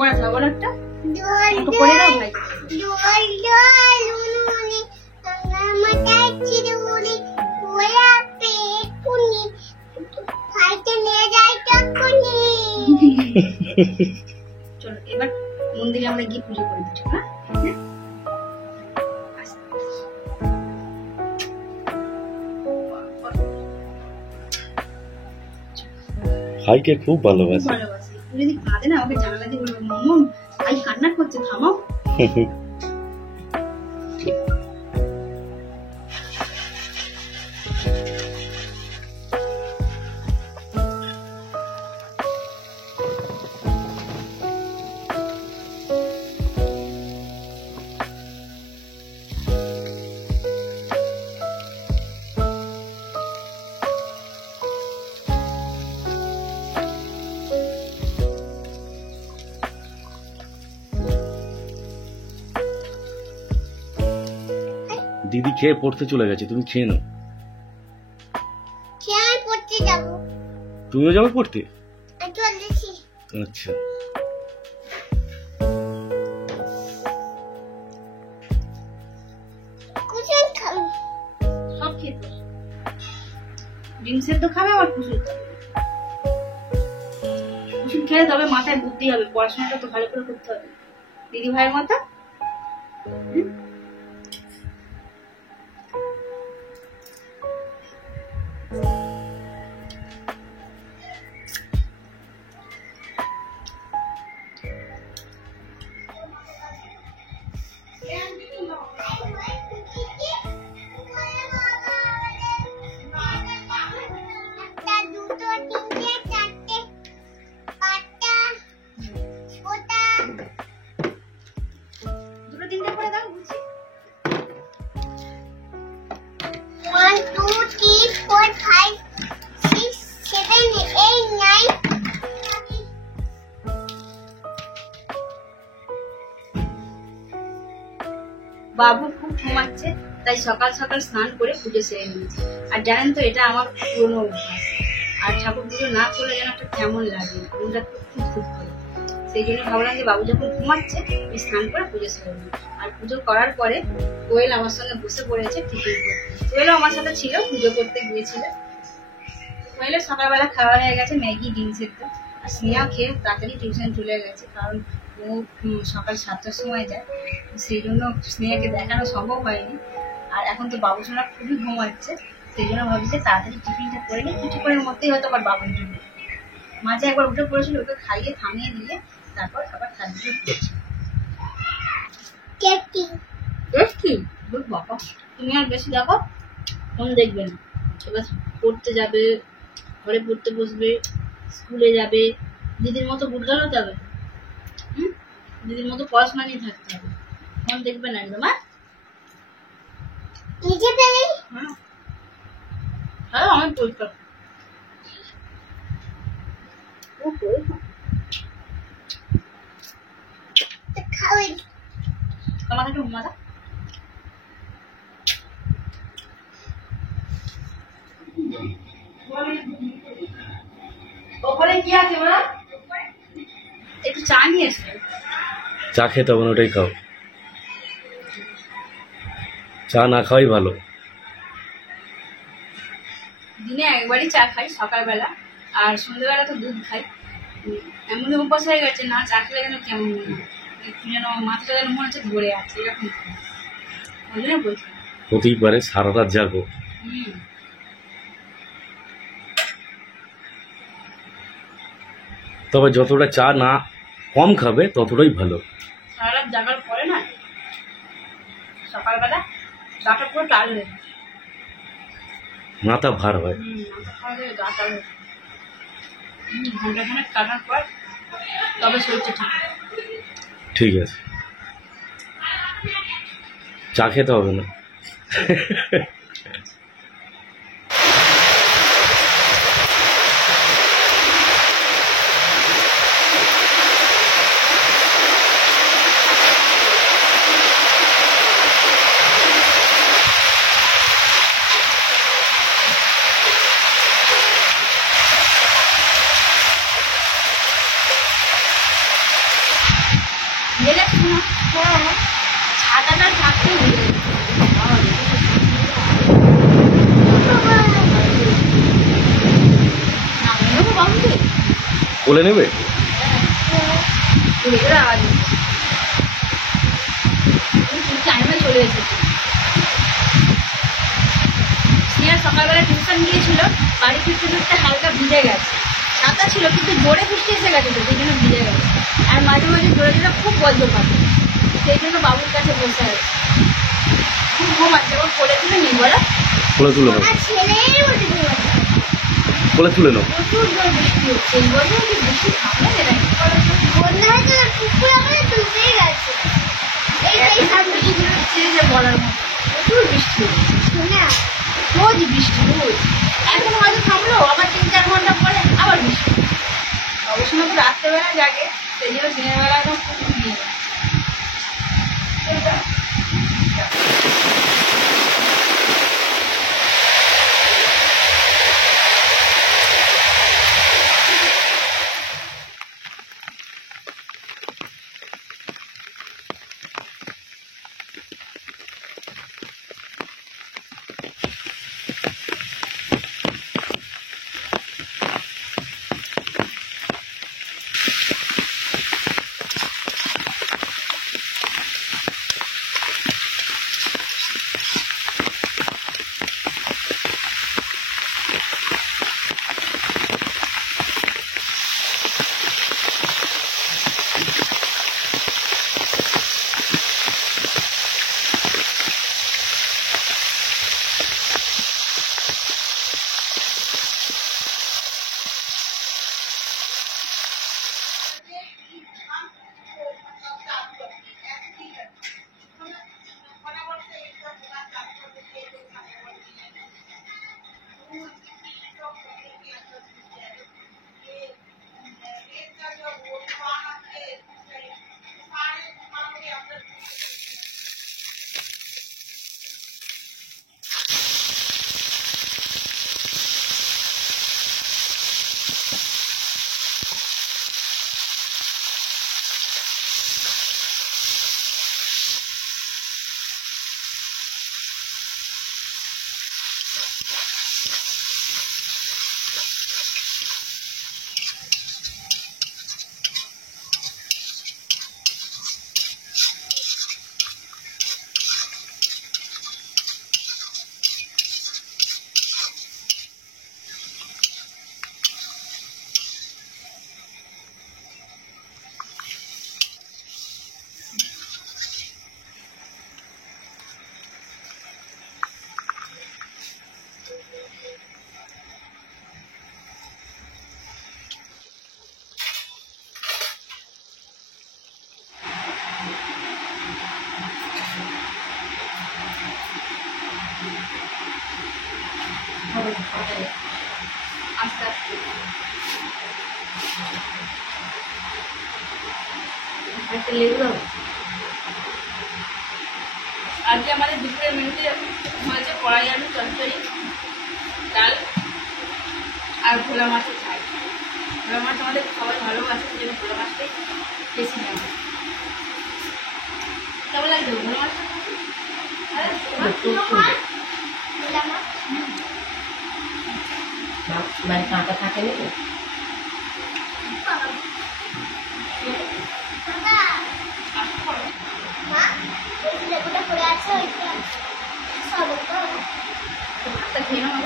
পড়া থাকো বলো একটা পড়ে দাও ভাই। চলো এবার মন্দিরে আমরা গিয়ে পুজো করে দিচ্ছি না। ভাইকে খুব ভালোবাসে। যদি কাঁদে না আমাকে জানালা দিয়ে বলবো মাম্মা ভাই কান্না করছে থামাও। দিদি খেয়ে পড়তে চলে গেছে, তুমি খেয়ে নাও। তুমিও যাবে পড়তে? আচ্ছা সব খেতে ডিম সেদ্ধ খাবে আর কুসুম খাবে। কুসুম খেলে তবে মাথায় বুদ্ধি হবে, পড়াশোনাটা তো ভালো করে করতে হবে দিদি ভাইয়ের মতো। বাবু খুব ঘুমাচ্ছে তাই সকাল সকাল স্নান করে পুজো সেরে নিয়েছে। আর জানেন তো এটা আমার পুরনো অভ্যাস, আর ঠাকুর পুজো না করলে যেন একটা কেমন লাগে, মনটা খুব খুব করে। সেই জন্য ভাবলাম যে বাবু যখন ঘুমাচ্ছে স্নান করে পুজো সেরে নিই। আর পুজো করার পরে কোয়েল আমার সঙ্গে বসে পড়েছে টিফিন করতে। কোয়েলও আমার সাথে ছিল, পুজো করতে গিয়েছিল। কোয়েলের সকালবেলা খাওয়া হয়ে গেছে ম্যাগি ডিম সেদ্ধ, আর স্নেহা খেয়ে তাড়াতাড়ি টিউশন চলে গেছে, কারণ ও সকাল 7টার সময় যায়, সেই জন্য স্নেহাকে দেখানো সম্ভব হয়নি। আর এখন তো বাবু সোনা খুবই ঘুমাচ্ছে, সেই জন্য ভাবছি তাড়াতাড়ি টিফিনটা করে নিই, কিছুক্ষণের মধ্যেই হয়তো আবার বাবুর জন্য। মাঝে একবার উঠে পড়েছিল, ওকে খাইয়ে থামিয়ে দিয়ে তারপর আবার খাদ্য করছে। বাবা তুমি আর বেশি দেখো, ফোন দেখবে না, এবার পড়তে যাবে, ঘরে পড়তে বসবে, স্কুলে যাবে, দিদির মতো বুটগাল হতে হবে, দিদির মতো পড়াশোনা নিয়ে থাকতে হবে, ফোন দেখবে না একদম। হ্যাঁ অনেক পরীক্ষা তোমার একটু ঘুমাতা। ওপরে কি আছে ওরা? একটু চা নিয়ে এসে। চা খেতে হবে না, ওটাই খাও। চা না খাওয়াই ভালো। দিনে একবারই চা খাই সকালবেলা, আর সন্ধ্যেবেলা তো দুধ খাই। এমন অভ্যাস হয়ে গেছে, না চা খেলে যেন কেমন মনে হয়, একটু যেন মাথাটা যেন মনে হচ্ছে ধরে আছে, এরকম ওই জন্য বলছি। হতেই পারে, সারা রাত জাগো। তবে যতটা চা না কম খাবে ততটাই ভালো। সারা রাত জাগার পরে না সকালবেলা গাটা পুরো টাল হয়ে যায়, মাথা ভার হয়। মাথা খাওয়া যায়, গা টাল হয়ে যায়। ঘন্টাখানেক কাটার পর তবে শরীরটা ঠিক ঠিক আছে, চা খেতে হবে না। কোলে নেবে? এরা আওয়াজ হচ্ছে। টাইমে চলে এসেছে। স্নেহা সকালবেলা টিউশন গিয়েছিল, বাড়ি ফিরতে ফিরতে হালকা ভিজে গেছে। ছাতা ছিল কিন্তু জোরে বৃষ্টি এসে গেছে, তো সেই জন্য ভিজে গেছে। আর মাঝে মাঝে জোরে জোরে খুব বজ্রপাত, সেই জন্য বাবুর কাছে বসে আছে। খুব ঘুম আছে, ওর কোলে তুলে নিই বলো। কোলে তুলে নাও, কোলে তুলে নাও। প্রচুর জোর বৃষ্টি হচ্ছে এই বছর, কি বৃষ্টি থামবে না নাকি বৃষ্টি হচ্ছে যে বলার মতো। প্রচুর বৃষ্টি হচ্ছে, রোজ বৃষ্টি রোজ। এখন হয়তো থামলো, আবার 3-4 ঘন্টা পরে আবার বৃষ্টি। অবশ্যই তো রাত্রেবেলা জাগে, সেই জন্য দিনের বেলা একদম খুব ঘুমিয়ে যায়। আস্তে আস্তে একটা লেবু দাও। আজকে আমাদের দুপুরের মেনুতে হয়েছে কড়াই আলু চচ্চড়ি, ডাল আর ভোলা মাছের ঝাল। ভোলা মাছ আমাদের সবাই ভালোবাসে, সেই জন্য ভোলা মাছটাই বেশি নেওয়া। কেমন লাগছে ভোলা মাছটা? মানে কাঁটা থাকে নাকি? খেয়ে নাও।